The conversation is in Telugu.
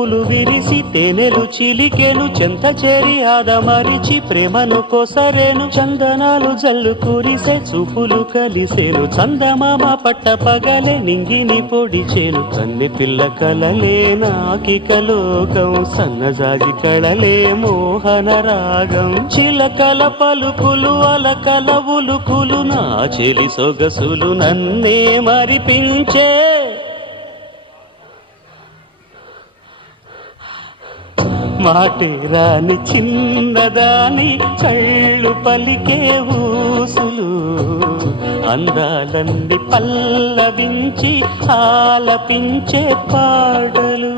పూలు విరిసి తేనెలు చిలికెను చెంత చేరి ఆదమరిచి ప్రేమను కోసరేను చందనాలు జల్లు కురిసే చూపులు కలిసేను చందమామ పట్ట పగలే నింగిని పొడిచేను కన్నె పిల్ల కలలే నాకిక లోకం సన్నజాగి కళలే మోహన రాగం చిలకల పలుకులు అలకల ఉలుకులు నా చెలి సొగసులు నన్నే మరిపించే మాటే రాని చిన్నదాని కళ్ళు పలికే ఊసులు అందాలన్నీ పల్లవించి ఆలపించే పాటలు